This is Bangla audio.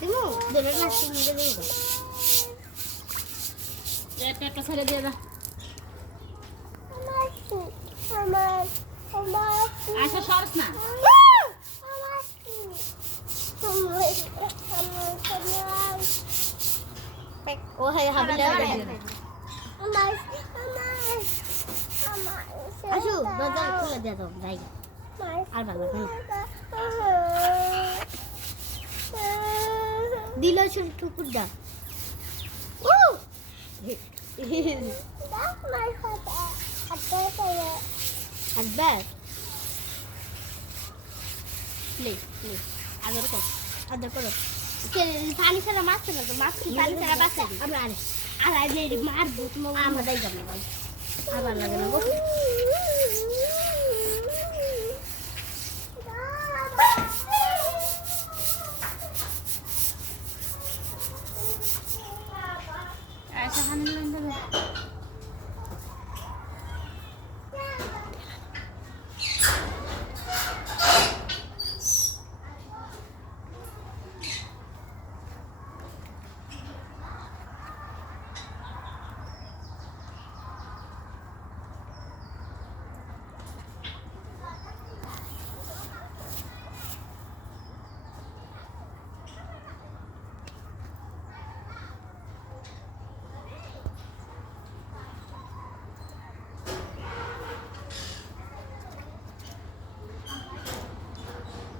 দিমু ধরে না তুমি দেবো একটা ছেড়ে দিয়ে দাও আচ্ছা সরস না ও হ্যাঁ হাবিলা আসু দরজা খুলে দিয়ে দাও যাই আর ভালো লাগে না দিল ছোট টুকুর দা ও Advance. Please. Agar karo. Pani sara mas na to mas ki pani sara bas di. Ara je mar but mo ama dai gamne. Aba lagana go.